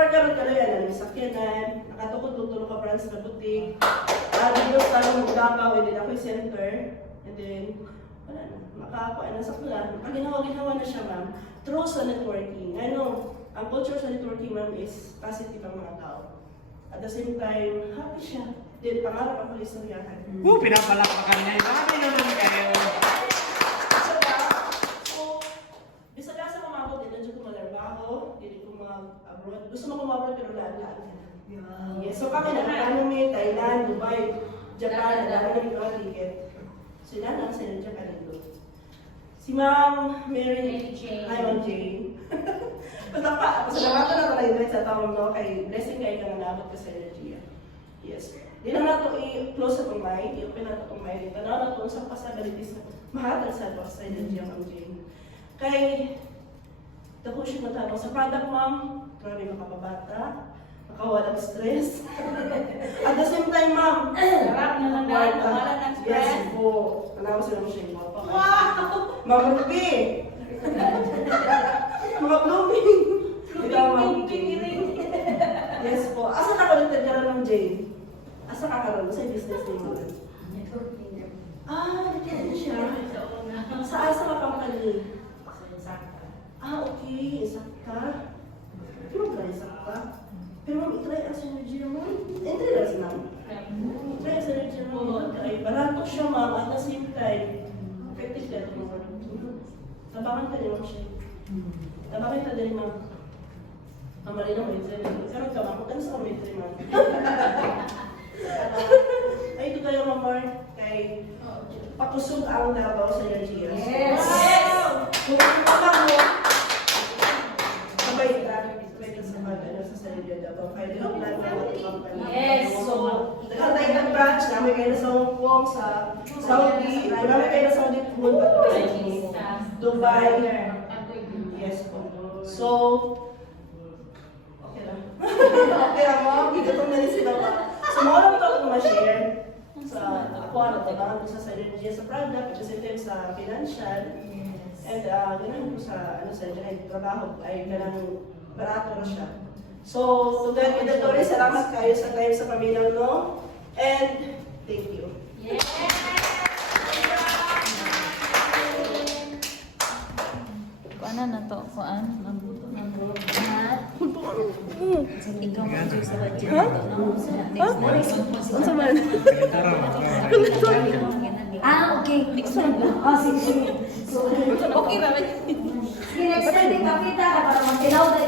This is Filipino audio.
far karon kalayan ang sakyanan, nakatukod tutulong ka branch na butik. Dito sa Mugapaw, and then ako yung center. And then, wala na. Makakuha na sa kulan. Ginawa na siya, ma'am. Through sa networking. Ano, ang culture sa networking, ma'am, is positive ang mga tao. At the same time, happy siya. Then, pangarap ako istoryahan. Pinapalakpakan niya. Marami naman kayo. Bisa ka sa kumabot, hindi ko malarbaho, hindi ko mag-abroad. Gusto mo kumabot, pero laan-laan ka na. Yes, so kami nag-anime, Thailand, Dubai, Japan, nag-anime ko ang ticket. Sila lang sa Japan nito. Si Ma'am Mary Jane. Hi, Ma'am Jane. Basta pa, salamat na invite sa tawag no, kay blessing kayo ka nalabot ka sa energy. Yes. Di lang nato i-close sa mind, i-open nato itong mind. Tanaw na ito sa possibilities na mahatag sa energy, Ma'am Jane. Kay, dako siya matawag sa product, Ma'am. Grabe makapabata. Makawalang stress. At the same time, Ma'am. Sarap na lang dahil wala ng stress. Yes po. Alam ko sila mo siya yung mga Wow! Mga rubi! Mga blooming! Ikaw, Ma'am. Yes po. Asa ka connected ka ng Jane? Asa ka karoon? Sa business din mo? Connected siya. Sa asa ka company? Okay. Isakta. Ano ba isakta? Pero ma'am, itry ang synergy naman. Entry lang siya, ma'am. Itry ang synergy naman. Barato siya, ma'am. At the same time, effective ka ito mga tabangan ka din, ma'am siya. Tabangan ka din, ma'am. Ang mali na may entry. Karoon ka, ma'am. Kung sa may entry, ma'am. Ay, ito tayo, ma'am, Mark. Kay pakusog ang Davao sa energy. Yes! Kung ito lang mo, sabay ka sa mga sa Saudi Davao. Kaya din ang plan na company. Yes! So, nakatay ng branch, namin kayo na sa Hong Kong, sa Saudi, namin kayo na Saudi food, Dubai. Yes po. So, okay lang. Okay lang mo, ikatong na rin sila ba? So, mga lang ito akong ma-share sa ako, tabangan ko sa energy sa product, at the same time sa financial. And ganun po sa trabaho ay ganang barato na siya. So, to God be the glory, salamat kayo sa time sa pamilya, no? And thank you. Yes! Kuan na to, kuan. Ikaw mo dito sa budget to, no? Unsa man? Okay. Next one. Okay, Ramen. Sige, next time, kapita ka para mag-ilaw na